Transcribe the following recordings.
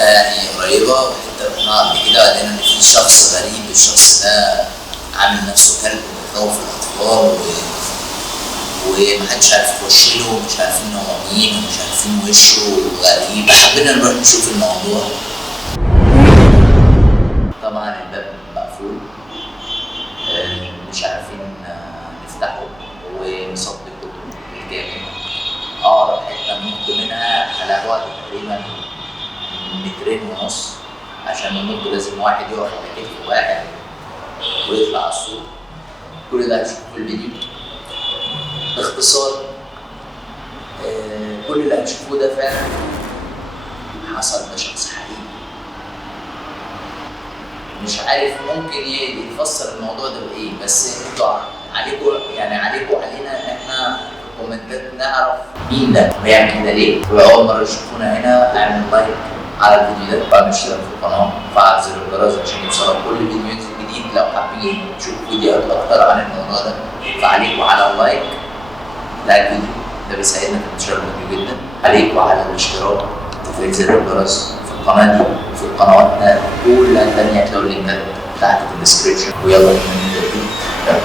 حته يعني قريبه، وحته رحناها قبل كده لقينا ان في شخص غريب. الشخص ده عامل نفسه كلب بيخوف الاطفال ومحدش عارف يخش له، مش عارفين هو مين ومش عارفين وشه غريب. حبينا نروح نشوف الموضوع. طبعا الباب مقفول، مش عارفين نفتحه ومصدقه بالكامل. أقرب حتة ننط منها على بعد تقريبا 2.5 متر، عشان ننط لازم واحد يقف على كتف واحد ويطلع على السور. كل ده هتشوفه في الفيديو باختصار. كل اللي هتشوفوه ده فعلا حصل، ده شخص حقيقي. مش عارف ممكن يفسر الموضوع ده بايه، بس انتوا عليكم علينا ان احنا في الكومنتات نعرف مين ده ويعمل كده ليه. ولو اول مره تشوفونا هنا اعمل لايك على الفيديو ده وعمل اشتراك في القناه وفعل زر الجرس عشان يوصلك كل فيديو ينزل جديد. لو حابين تشوفوا فيديوهات اكتر عن الموضوع ده فعليكم على اللايك الفيديو، ده بيساعدنا في انتشار الفيديو جدا. عليكم على الاشتراك وتفعيل زر الجرس في القناه دي وفي قنواتنا كلها التانية. هتلاقوا اللينكات تحت في الديسكربشن. ويلا بينا نبدا.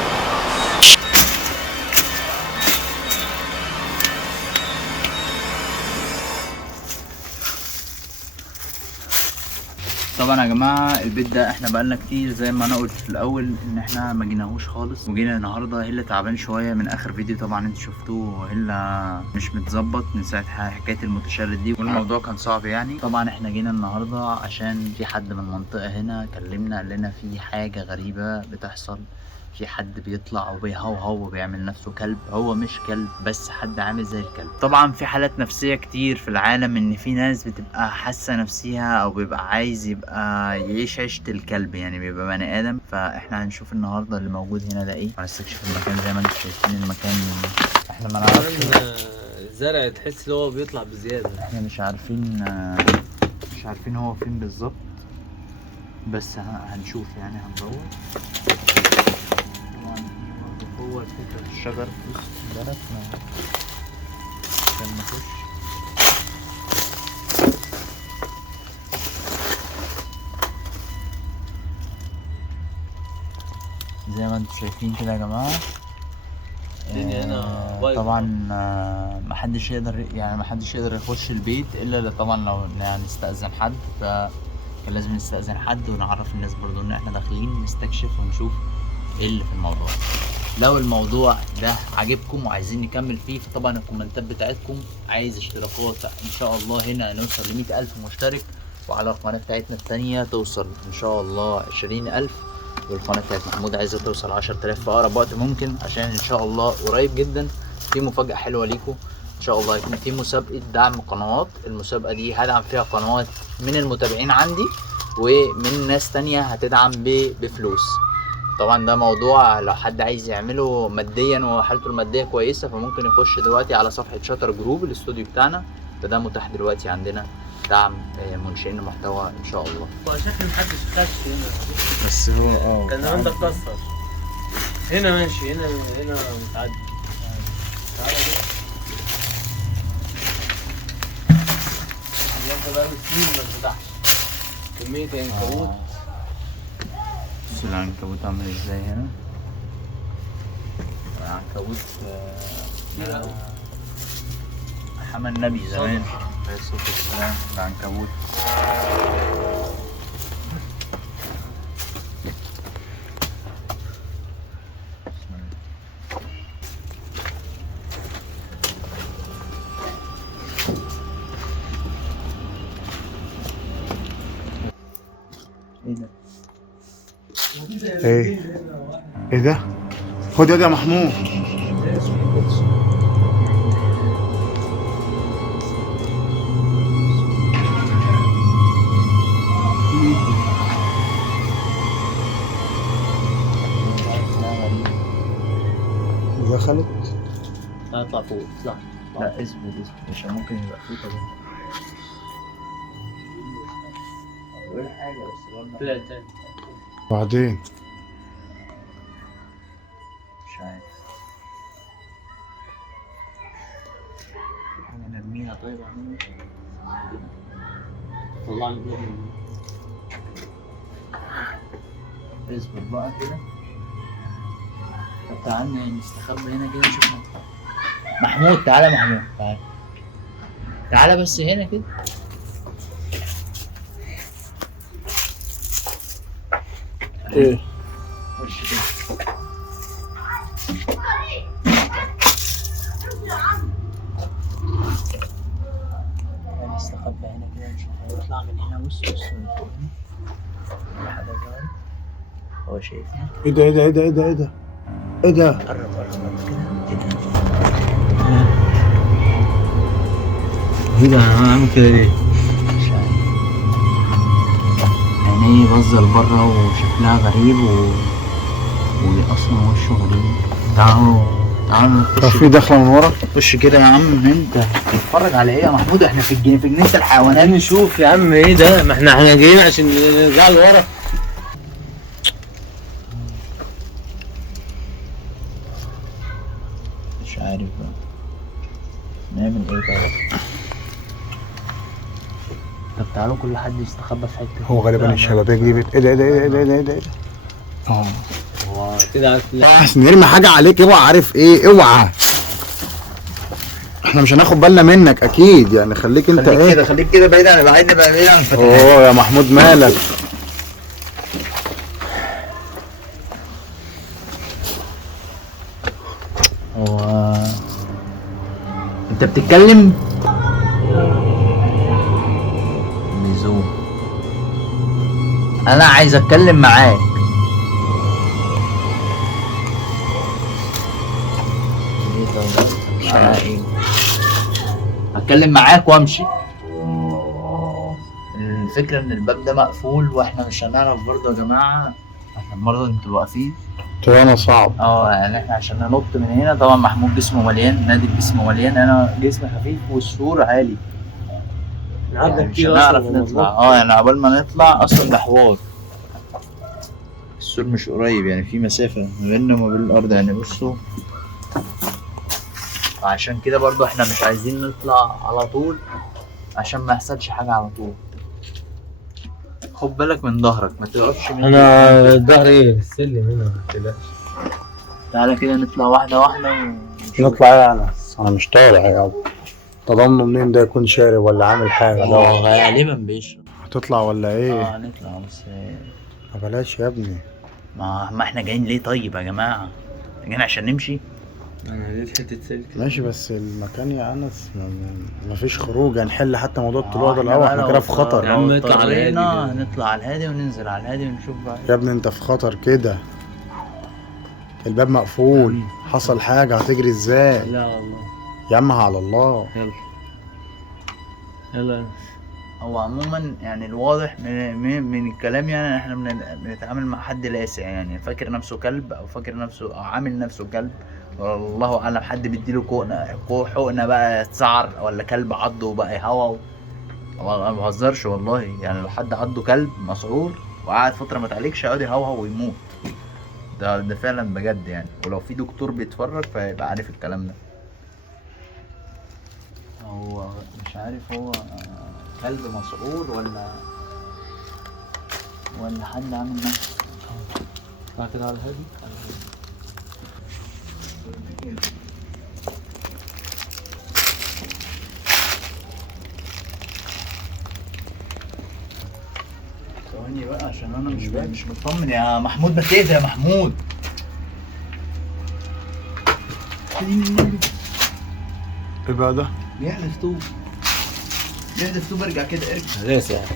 طبعا يا جماعه البيت ده احنا بقالنا كتير زي ما انا قلت في الاول ان احنا ما جيناهوش خالص، وجينا النهارده. هيلا تعبان شويه من اخر فيديو طبعا انتوا شفتوه، هيلا مش متظبط من ساعه حكايه المتشرد دي والموضوع كان صعب يعني. طبعا احنا جينا النهارده عشان في حد من المنطقه هنا كلمنا قال لنا في حاجه غريبه بتحصل، في حد بيطلع وبيهوهو وبيعمل نفسه كلب. هو مش كلب بس حد عامل زي الكلب. طبعا في حالات نفسية كتير في العالم، ان في ناس بتبقى حاسة نفسيها او بيبقى عايز يبقى يعيش عيشة الكلب، يعني بيبقى بني ادم. فاحنا هنشوف النهاردة اللي موجود هنا ده ايه، هنستكشف المكان زي ما انتم شايفين. المكان احنا ما نعرفش، زرع تحس ان هو بيطلع بزيادة. احنا مش عارفين هو فين بالظبط، بس هنشوف يعني هندور. هو الفكرة في الشجر وسط البلد عشان نخش. زي ما انتم شايفين كده يا جماعة الدنيا هنا بايظة. طبعا محدش يقدر يخش البيت الا طبعا لو نستأذن حد. فكان لازم نستأذن حد ونعرف الناس برضو ان احنا داخلين نستكشف ونشوف ايه اللي في الموضوع. لو الموضوع ده عجبكم وعايزين نكمل فيه فطبعا الكومنتات بتاعتكم. عايز اشتراكات ان شاء الله هنا نوصل ل100,000 مشترك، وعلى القناة بتاعتنا التانية توصل ان شاء الله 20,000، والقناة بتاعت محمود عايزة توصل 10,000 في اقرب وقت ممكن، عشان ان شاء الله قريب جدا في مفاجأة حلوة ليكم ان شاء الله. يكون في مسابقة دعم قنوات. المسابقة دي هدعم فيها قنوات من المتابعين عندي ومن ناس تانية هتدعم بفلوس. طبعا ده موضوع لو حد عايز يعمله ماديا وحالته الماديه كويسه فممكن يخش دلوقتي على صفحه شاتر جروب الاستوديو بتاعنا، فده متاح دلوقتي عندنا دعم منشئين المحتوى ان شاء الله. هو شكل محدش خش هنا، بس هو كان عندك كسر هنا ماشي، هنا متعدي. تعالى انت بقى سنين ما اتفتحش كمية عنكبوت. بص العنكبوت عامل ازاي هنا. العنكبوت كتير اوي. حمى النبي زمان عليه الصلاة والسلام. العنكبوت ايه ده؟ ايه ده؟ خد يا محمود. دخلت. اطلع فوق اطلع. لا اثبت عشان ممكن يبقى فيه طبعا. ولا حاجة بس طلع تاني. بعدين مش عارف. حاجة نرميها طيب. طلع لي بلوك. اصبر بقى كده. طب تعالى نستخبى هنا كده نشوف محمود. تعالى محمود، تعالى تعالى بس هنا كده. ايه خش كده. نستخبى هنا كده نشوف هيطلع من هنا. بص من فوق هنا في حاجة ظهرت. هو شايفنا. ايه ده ايه ده ايه ده ايه ده ايه ده ايه ده؟ قرب كده كده. ايه ده انا عامل كده ليه؟ مش عارف. عينيه باظة لبره وشكلها غريب واصلا وشه غريب. تعالوا طب نخش. في دخله من ورا؟ خش كده يا عم. انت بتتفرج على ايه يا محمود؟ احنا في جنينة الحيوانات. نشوف يا عم ايه ده؟ ما احنا جايين عشان نرجع لورا. مش عارف بقى نعمل ايه طيب. طب تعالوا كل حد يستخبى في حته. هو غالبا الشبابيك دي ايه ده ايه ده ايه ده ايه ده ايه ده ايه ده؟ اه هو كده عارف. احسن نرمي حاجه عليك. اوعى، عارف ايه؟ اوعى، احنا مش هناخد بالنا منك اكيد يعني. خليك انت خليك ايه كده، خليك كده بعيد عن بعيد عن الفتحات. اوه يا محمود مالك؟ هو انت بتتكلم ميزو؟ انا عايز اتكلم معاك. ايه طيب؟ مش عارف ايه. هتكلم معاك وامشي. الفكرة ان الباب ده مقفول واحنا مش هنعرف برضه يا جماعة. احنا برضه انتوا واقفين. انا صعب. يعني احنا عشان ننط من هنا. طبعا محمود جسمه مليان، نادي جسمه مليان، انا جسمي خفيف والسور عالي. يعني مش هنعرف نطلع. يعني عقبال ما نطلع اصلا ده حوار. السور مش قريب يعني، في مسافة ما بيننا وما بين الارض يعني. بصوا عشان كده برضو احنا مش عايزين نطلع على طول عشان ما يحصلش حاجة على طول. خد بالك من ظهرك، ما تقفش من انا ظهري ايه؟ السلم هنا ما تقلقش. تعالى كده نطلع واحدة واحدة ونشوف. نطلع ايه يا انس؟ انا مش طالع يا ابو. تضمنه منين ده؟ يكون شارب ولا عامل حاجه ده؟ غالبا بيشرب. هتطلع ولا ايه؟ هنطلع بس. ما بلاش يا ابني. ما احنا جايين ليه طيب يا جماعة؟ جايين عشان نمشي. انا لقيت حته سلك. ماشي بس المكان يا انس ما فيش خروج. هنحل حتى موضوع الطلوع ده الاول. احنا كده في خطر يا عم اطلع على الهادي كده. نطلع على الهادي وننزل على الهادي ونشوف بقى. يا ابني انت في خطر كده. الباب مقفول. حصل حاجه هتجري ازاي؟ لا والله. يا عم على الله. يلا يلا. هو عموما يعني الواضح من الكلام يعني احنا بنتعامل مع حد لاسع يعني، فاكر نفسه كلب او فاكر نفسه او عامل نفسه كلب. والله اعلم. حد بيديله حقنه بقى تسعر، ولا كلب عضه بقى يهوى. والله ما بهزرش والله. يعني لو حد عضه كلب مسعور وقعد فتره ما تعالجش هيقعد يهوى ويموت. ده فعلا بجد يعني. ولو في دكتور بيتفرج فيبقى عارف الكلام ده. هو مش عارف هو كلب مسعور ولا حد عامل نفسه. اطلع كده على الهادي. ثواني بقى عشان انا مش مطمن يا محمود. ما تهدى يا محمود. ايه بقى ده؟ بيحدف طوب. بيحدف طوب. ارجع كده ارجع. خلاص يعني.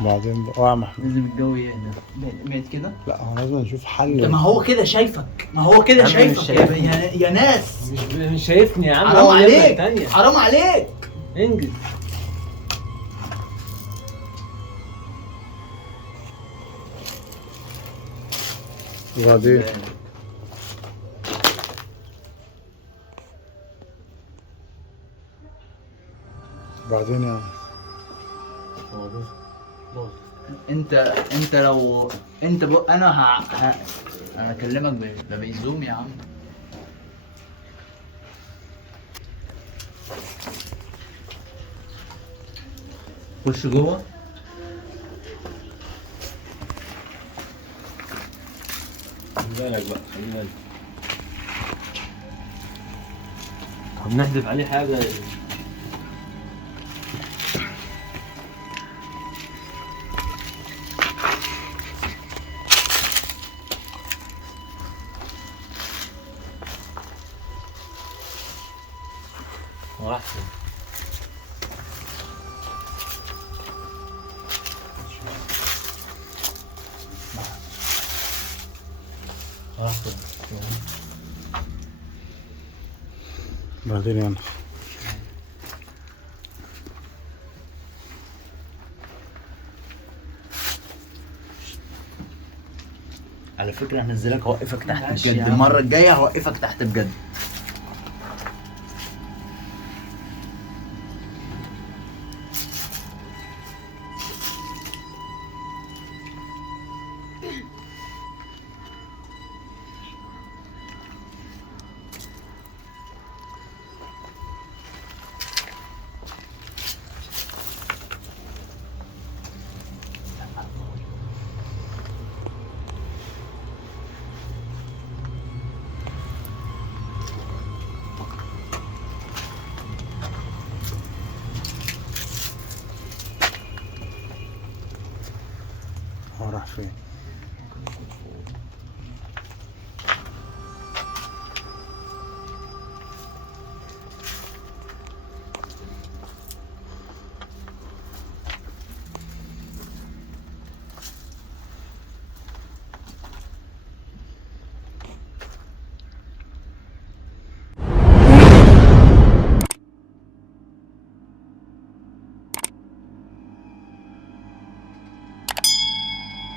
بعدين بقى محمود. لازم الجو يهدى. ميت كده. لا هو لازم نشوف حل. ما هو كده شايفك. ما هو كده يا عم مش شايفك شايفني. يا ناس. مش شايفني يا عم. حرام هو نمرة عليك. تانية. حرام عليك. انجز. وبعدين بعدين يعني هو بص. انت لو انت انا انا اكلمك ده بيزوم يا عم. خش جوه. خلي بالك بقى، خلي بالك. طب نحذف عليه حاجة. راح فين؟ راح فين؟ بعدين يعني على فكره هنزلك اوقفك تحت ماشي بجد، يا عم. المره الجايه هوقفك تحت بجد. هو راح فين؟